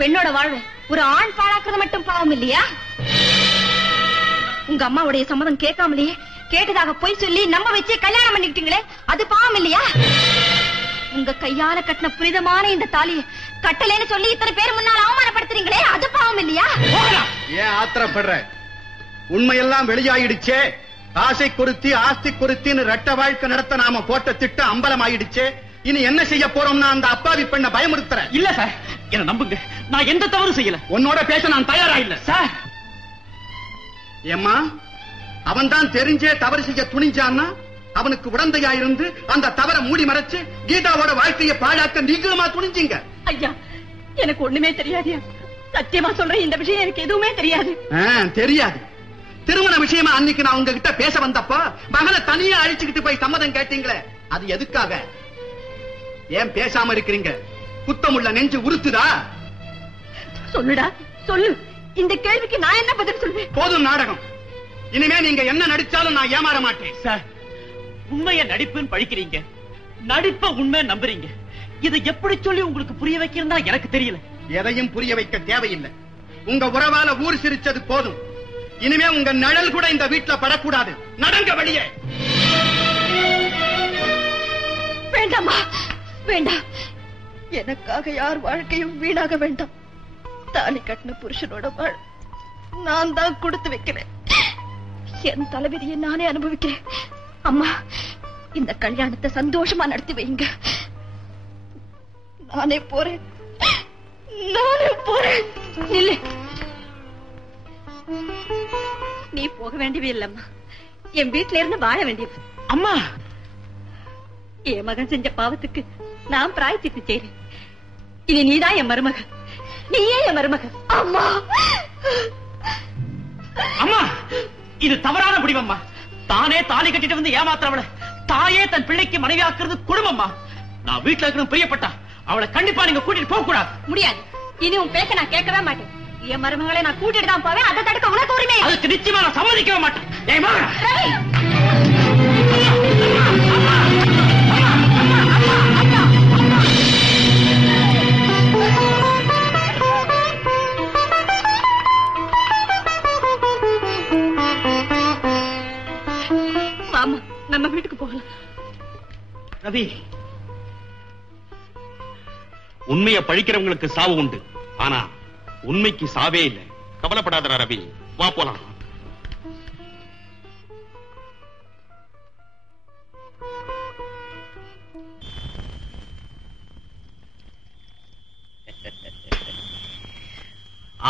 பெண்ணோட வாழ்வு ஒரு ஆண் பாழாக்குறது மட்டும் பாவம் இல்லையா? உங்க அம்மாவுடைய சம்மதம் கேட்காமலேயே கேட்டதாக போய் சொல்லி நம்ப வச்சு கல்யாணம் பண்ணிக்கிட்டீங்களே, அது பாவம் இல்லையா? உங்க கையால கட்டின புனிதமான இந்த தாலியை கட்டலேன்னு சொல்லி இத்தனை பேர் முன்னால் அவமானப்படுத்துறீங்களே, அது பாவம் இல்லையா? ஏன் ஆத்திரப்படுற? உண்மையெல்லாம் வெளியாயிடுச்சே. ஆசை குறித்தி ஆஸ்தி குறித்தின்னு ரெட்ட வாழ்க்கை நடத்த நாம போட்ட திட்டம் அம்பலம் ஆயிடுச்சே. இனி என்ன செய்ய போறோம்னா அந்த அப்பாவி பெண்ணை பயமுறுத்துற. இல்ல சார், என்ன நம்புங்க, நான் எந்த தவறு செய்யல. உன்னோட பேச நான் தயாரா இல்ல சார். ஏம்மா, அவன் தான் தெரிஞ்சே தவறு செய்ய துணிஞ்சான்னா அவனுக்கு உடந்தையா இருந்து அந்த தவற மூடி மறைச்சு கீதாவோட வாழ்க்கையை பாழாக்க நீங்களுமா துணிஞ்சீங்க? ஐயா, எனக்கு ஒண்ணுமே தெரியாது. சத்தியமா சொல்றேன், இந்த விஷயம் எனக்கு எதுவுமே தெரியாது. தெரியாது. திருமண விஷயமா அன்னைக்கு நான் உங்ககிட்ட பேச வந்தப்ப மகளை தனியா அழிச்சுக்கிட்டு போய் சம்மதம் கேட்டீங்களே, அது எதுக்காக? ஏன் பேசாம இருக்கிறீங்க? குத்தமுள்ள நெஞ்சு உறுத்துதா? சொல்லுடா, சொல்லு. இந்த கேள்விக்கு நான் என்ன பதில் சொல்வேன்? போதும் நாடகம். இனிமே நீங்க என்ன நடிச்சாலும் நான் ஏமாற மாட்டேன். சார், உண்மைய நடிப்புன்னு பழிக்கிறீங்க, நடிப்ப உண்மை நம்புறீங்க. இதை எப்படி சொல்லி உங்களுக்கு புரிய வைக்கிறதா எனக்கு தெரியல. எதையும் புரிய வைக்க தேவையில்லை. உங்க உறவால ஊர் சிரிச்சது போதும். இனிமே உங்க நிழல் கூட இந்த வீட்டுல படக்கூடாது. நடங்க வெளியே. வேண்டாமா, வேண்டாம். எனக்காக யார் வாழ்க்கையும் வீணாக வேண்டாம். தாலி கட்டின புருஷனோட வாழ் நான் தான் கொடுத்து வைக்கிறேன். என் தலைவிதியை நானே அனுபவிக்கிறேன். அம்மா, இந்த கல்யாணத்தை சந்தோஷமா நடத்தி வைங்க. நானே போறேன், நானே போறேன். இல்லை, நீ போக வேண்டியவே இல்லம்மா. என் வீட்டுல இருந்து வாழ வேண்டியது. அம்மா, என் மகன் செஞ்ச பாவத்துக்கு நான் பிராயச்சித்து செய்றேன். இனி நீதான் என் மருமக, நீயே என் மருமக. அம்மா, அம்மா, இது தவறான முடிவம்மா. தானே தாலி கட்டிட்டு வந்து ஏமாத்துறவள தாயே தன் பிள்ளைக்கு மனைவியாக்குறது குடும்பம்மா. நான் வீட்டுல இருக்கணும் பிரியப்பட்டா அவளை கண்டிப்பா நீங்க கூட்டிட்டு போக கூடாது. முடியாது. இனி உன் பேச்ச நான் கேட்கவே மாட்டேன். என் மருமகளை நான் கூட்டிட்டு தான் போவேன். அதை தடுக்க உனக்கு உரிமை. அதுக்கு நிச்சயமா நான் சம்மதிக்கவே மாட்டேன். ஏமா ஆமா, நம்ம வீட்டுக்கு போகலாம். ரவி, உண்மையை பழிக்கிறவங்களுக்கு சாவு உண்டு, ஆனா உண்மைக்கு சாவே இல்லை. கவலைப்படாத ரவி, வா போலாம்.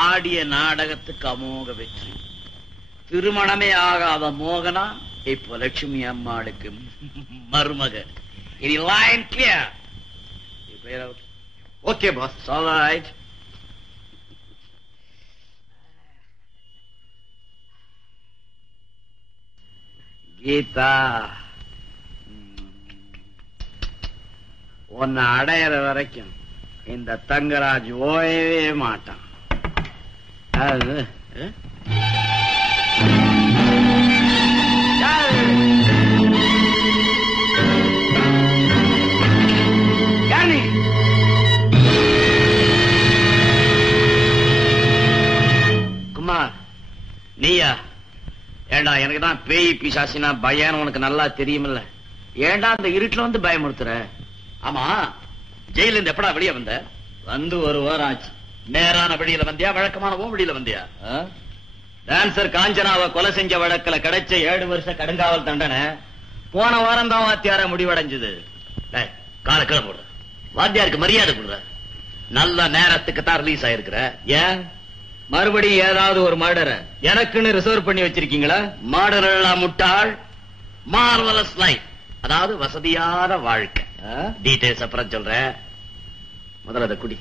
ஆடிய நாடகத்துக்கு அமோக வெற்றி. திருமணமே ஆகாத மோகனா இப்ப லட்சுமி அம்மாளுக்கு மருமக. இது line clear. Okay boss. All right. Geetha, உன்னை அடையிற வரைக்கும் இந்த தங்கராஜ் ஓயவே மாட்டான். அது குமார், நீயா? ஏண்டா, எனக்கு தான் பேய் பிசாசினா பயம் உனக்கு நல்லா தெரியுமில்ல. ஏண்டா அந்த இருட்டுல வந்து பயமுறுத்துற? ஆமா, ஜெயில இருந்து எப்படா வெளியே வந்த? வந்து ஒரு வாரம் ஆச்சு. நேரான வழியில வந்தியா, வழக்கமான வழியில வந்தியா? டான்சர் காஞ்சனாவை கொலை செஞ்ச வழக்குல கிடைச்ச 7 வருஷ கடுங்காவல் தண்டனை போன வாரம் தான் வாத்தியார முடிவடைஞ்சது. கால கீழ போடுற, வாத்தியாருக்கு மரியாதை கொடுற. நல்ல நேரத்துக்கு தான் ரிலீஸ் ஆயிருக்கிற. ஏன் மறுபடியும் ஏதாவது ஒரு மர்டர் எனக்குன்னு ரிசர்வ் பண்ணி வச்சிருக்கீங்களா? மர்டர் எல்லாம் முட்டாள். மார்வலஸ் லைஃப், அதாவது வசதியான வாழ்க்கை. டீடைல்ஸ் அப்புறம் சொல்றேன். முதல்ல அதை குடி.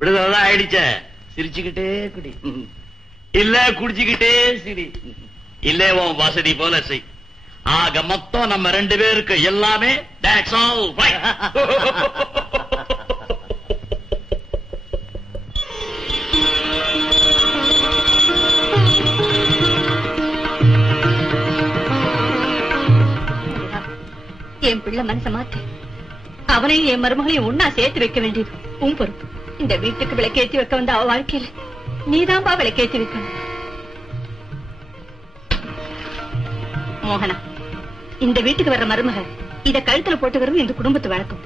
விடுதலை ஆயிடுச்ச, சிரிச்சுக்கிட்டே குடி. இல்ல குடிச்சுக்கிட்டே சிரி. இல்ல உன் வசதி போல செய். ஆக மொத்தம் நம்ம 2 பேருக்கு எல்லாமே that's all right. என் பிள்ளை மனச மாத்து. அவனையும் என் மருமகளையும் ஒன்னா சேர்த்து வைக்க வேண்டியது உன் பொறுப்பு. இந்த வீட்டுக்கு விளக்கேற்றி வைக்க வந்த அவ வாழ்க்கையில நீதான்பா விளக்கேற்றி வைக்கணும். மோகனா, இந்த வீட்டுக்கு வர்ற மருமக இத கழுத்துல போட்டுக்கிறது இந்த குடும்பத்து வழக்கம்.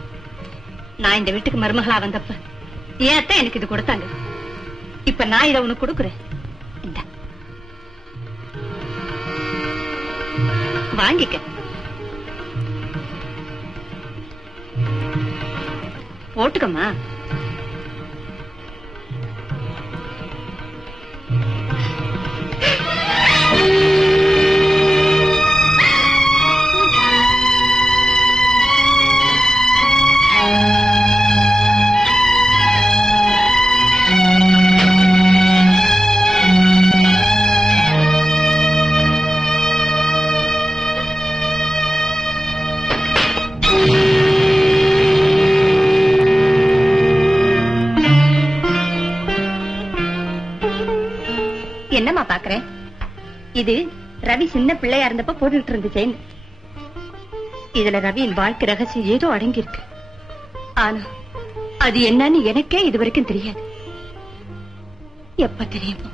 நான் இந்த வீட்டுக்கு மருமகளா வந்தப்ப என் அத்தை எனக்கு இது கொடுத்தாங்க. இப்ப நான் இதை உனக்கு கொடுக்குறேன். இந்த வாங்கிக்க. போட்டுக்கம்மா. என்னம்மா பாக்குறேன்? இது ரவி சின்ன பிள்ளையா இருந்தப்ப போட்டுட்டு இருந்துச்சேன். இதுல ரவியின் வாழ்க்கை ரகசியம் ஏதோ அடங்கி இருக்கு. ஆனா அது என்னன்னு எனக்கே இது வரைக்கும் தெரியாது. எப்ப தெரியுமா?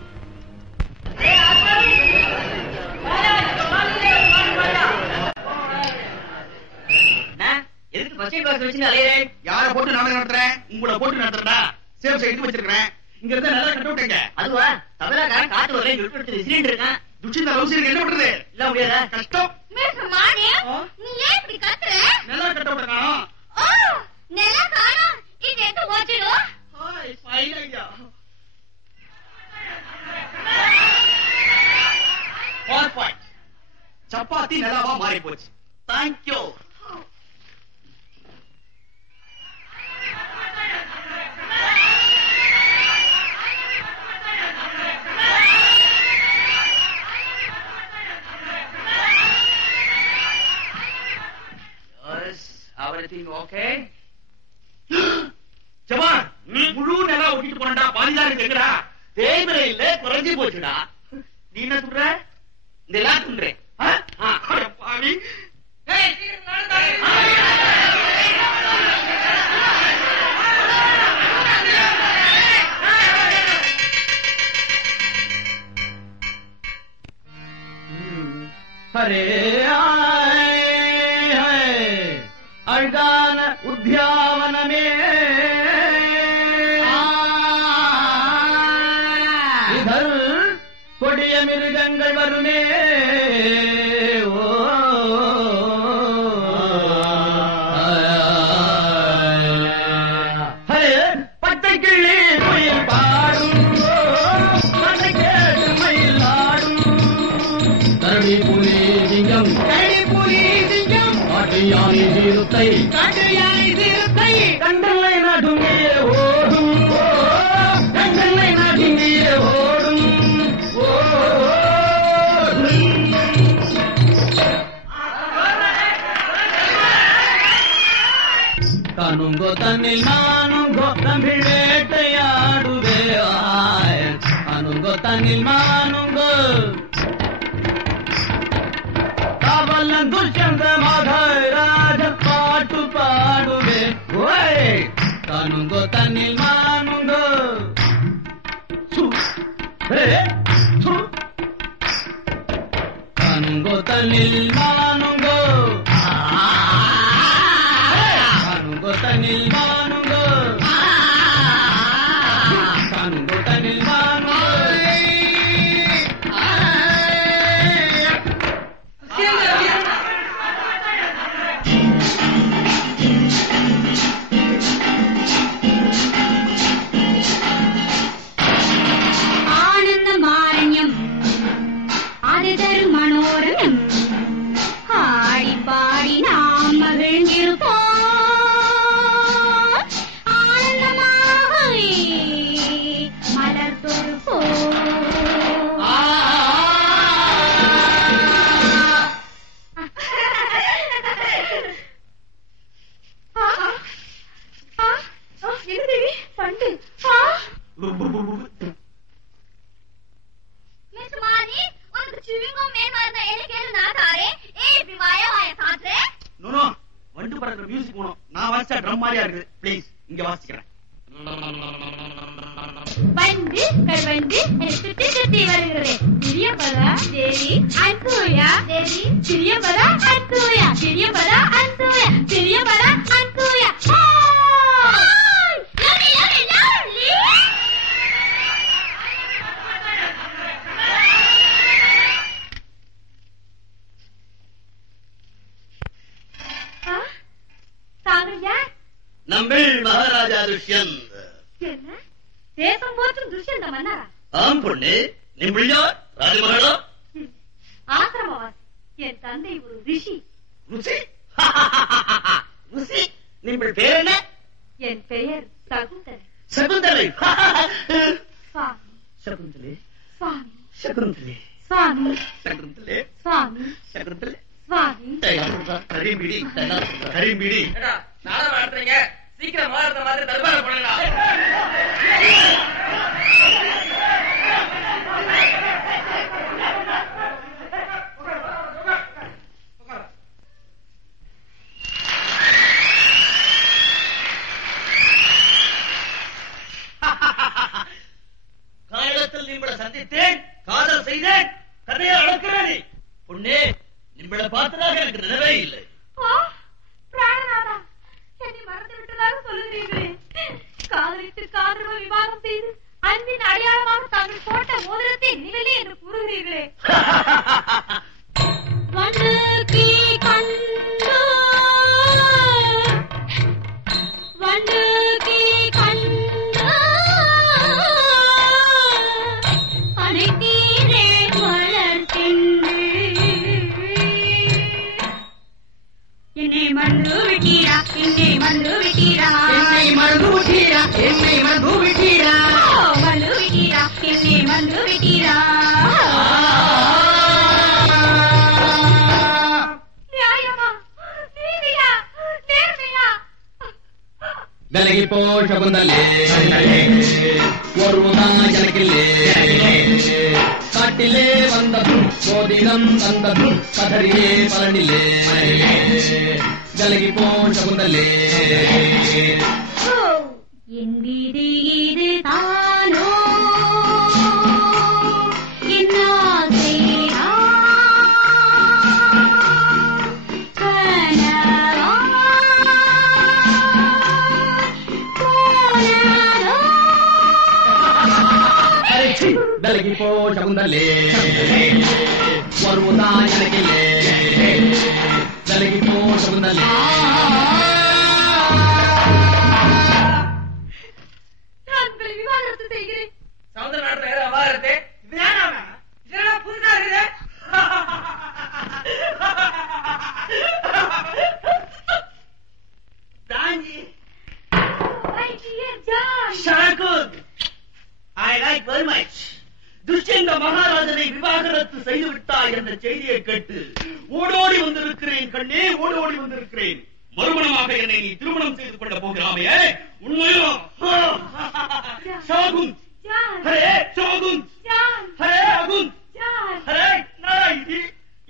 யார போட்டு நாடகம் நடத்துறேன்? உங்களை போட்டு நடத்துறா? சேவ் செய்து வச்சிருக்கேன். இங்க இருந்தா நல்லா கட்டு விட்டீங்க. அதுவா தவறாக்காரன் காட்டு வரேன் விட்டு சிலிண்டர் இருக்கான். துஷ்டிந்த லவுசியருக்கு என்ன பண்றது? இல்ல முடியாத கஷ்டம். நீ ஏன் இப்படி கத்துற? நல்லா கட்ட விட்டணும். நல்லா காணோம். இது எங்க போச்சுடோ? ஹாய் ஃபைன் ஐயா. பாயிண்ட். சப்பாத்தி நல்லாவா மாறி போச்சு. Thank you. Everything okay? ஜவான், முழு நிலா ஒட்டிட்டு போனடா. பாதிதான் இருக்குடா. தேய்மரை இல்ல குறைஞ்சி போச்சுடா. நீ என்ன சொல்ற? இந்த எல்லாம் சொல்றேன். பாவி. ஹரே அழகான உத்தியாவனமே இதழ் கொடிய மிருகங்கள் வருமே. பச்சை கிள்ளி குயில் பாடும், பச்சை கேட்டு மயில் ஆடும். கரடி புலி சிங்கம், கரடி புலி சிங்கம், காட்டு யானை சீருத்தை கண்டலை நடுங்கியே ஓடும். கண்டலை நடுங்கியே ஓடும். கனுங்கோ தன்னில் நானுங்கோ தமிழ் வேட்டையாடுவே. அனுங்கோ தன்னில் மானுங்கோ காவலன் துஷ்யந்த மகாராஜ பாட்டு பாடுவே. கனுங்கோ தன்னில் மானுங்கோ கனுங்கோ தன்னில் மானுங்கோ கனுங்கோ தன்னில் மானுங்கோ கனுங்கோ தன்னில் மானுங்கோ. வண்டு பறக்கிற மியூசிக் போனோம். நான் வாசிச்சா ட்ரம் மாதிரியா இருக்குது. ப்ளீஸ் இங்க வாசிக்கிறேன். வண்டி கல்வண்டி சுத்தி சுத்தி வருகிறது. சிறிய பதா தேவி அன்புயா தேவி சிறிய பதா அன்புயா சிறிய பதா அன்புயா சிறிய பதா அன்புயா. தாங்கள் யார்? நம்மள் மகாராஜா துஷ்யந்த். என்ன தேசம் போற்றும் துஷ்யந்த மன்னரா? ஆம் பொண்ணு. நீங்கள் யார்? ராஜமகளா? ஆசிரமவாசி. என் தந்தை ஒரு ரிஷி. ருசி? ருசி? நீங்கள் பேர் என்ன? என் பெயர் சகுந்தலை. சகுந்தலை. சுவாமி சகுந்தலை. சுவாமி சகுந்தலை. சுவாமி சகுந்தலை. சுவாமி சகுந்தலை. சுவாமி. கரிபிடி கரிபிடி. நாளை வாழ்த்துறீங்க. சீக்கிரம் மாறுற மாதிரி தர்பார பண்ணுங்க. காலத்தில் நிம்பளை சந்தித்தேன், காதல் செய்தேன், கதையை அளக்கிறேன். பொண்ணே, நிம்பளை பார்த்ததாக எனக்கு நினைவே இல்லை. பிராணநாதா, என்னை மறந்து விட்டதாக சொல்லுகிறீர்களே. காதலித்து காதலோடு விவாகம் செய்து அன்பின் அடையாளமாக தாங்கள் போட்ட மோதிரத்தை நிழலே என்று கூறுகிறீர்களே. வண்டுக்கு கண்ணு வண்டுக்கு கண்ணு அனைத்தீரேன் வளர்க்கின்று என்னை மறந்து விட்டீரா என்னை மறந்து விட்டீரா என்னை மறந்து விட்டீரா என்னை மறந்து விட்டீரா மறந்து விட்டீரா என்னை மறந்து விட்டீரா. நியாயமா நீதியா நேர்மையா? விலகி போ சகுந்தலே, ஒருவதான் எனக்கில்லே. காட்டிலே வந்ததும் மோதிரம் தந்ததும் கதறியே பலனில்லே. விலகி போ சகுந்தலே. என் வீதி இது தானோ என் ஆசை கனவா போனதோ. விலகி போ சகுந்தலே, ஒருவதான் எனக்கில்லே. விலகி போ சகுந்தலே. நான் உங்களை விவாகரத்து செய்கிறேன். சமுதிர நாட்டு விவாகரத்து இது ஏன் இதெல்லாம் புதுசா இருக்குது. தாஞ்சி My dear John. Sharakud, I like very much. துஷ்யந்த மகாராஜனை விவாகரத்து செய்து விட்டாய் என்ற செய்தியை கேட்டு ஓடோடி வந்திருக்கிறேன் கண்ணே, ஓடோடி வந்திருக்கிறேன். மறுமணமாக என்னை நீ திருமணம் செய்து கொள்ள போகிறாமே, உண்மையோ? சாகும் John. ஹரே சாகும் John. ஹரே அகுன் John. ஹரே நாராயணி.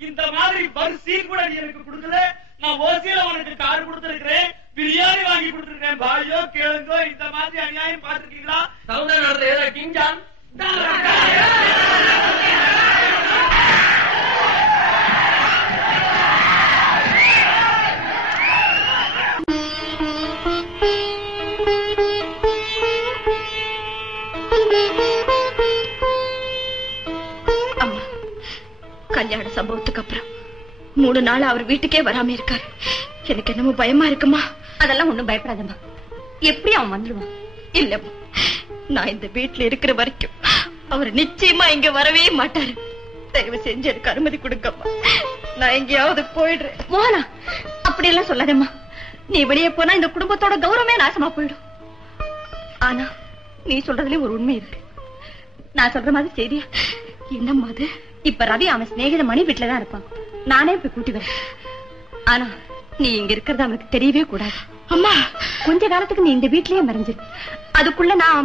இந்த மாதிரி பரிசீல் கூட நீ எனக்கு கொடுக்கல. நான் ஓசியில உனக்கு கார் கொடுத்திருக்கிறேன், பிரியாணி வாங்கி கொடுத்திருக்கேன். பாயோ கேளுங்கோ, இந்த மாதிரி அநியாயம் பார்த்திருக்கீங்களா? சமுதிர நாட்டு கிங்ஜான் அம்மா, கல்யாண சம்பவத்துக்கு அப்புறம் 3 நாள் அவர் வீட்டுக்கே வராம இருக்காரு. எனக்கு என்னமோ பயமா இருக்குமா? அதெல்லாம் ஒண்ணும் பயப்படாதம்மா, எப்படி அவன் வந்துடுவான். இல்லம்மா, நான் இந்த வீட்டுல இருக்கிற வரைக்கும் அவர் நிச்சயமா இங்க வரவே மாட்டாரு. தயவு செஞ்சு எனக்கு அனுமதி கொடுங்கம்மா, நான் எங்கேயாவது போயிடுறேன். மோகனா, அப்படி எல்லாம் சொல்லாதம்மா. நீ வெளியே போனா இந்த குடும்பத்தோட கௌரவமே நாசமா போயிடும். ஆனா நீ சொல்றதுலயும் ஒரு உண்மை இருக்கு. நான் சொல்ற மாதிரி சரியா? என்னம்மா அது? இப்ப ரவி அவன் சிநேகித மணி வீட்டுலதான் இருப்பான். நானே போய் கூட்டி வரேன். ஆனா நீ இங்க இருக்கிறது அவனுக்கு தெரியவே கூடாது. அம்மா, கொஞ்ச காலத்துக்கு நீ இந்த வீட்லயே மறைஞ்சிரு. அதுக்குள்ள நான்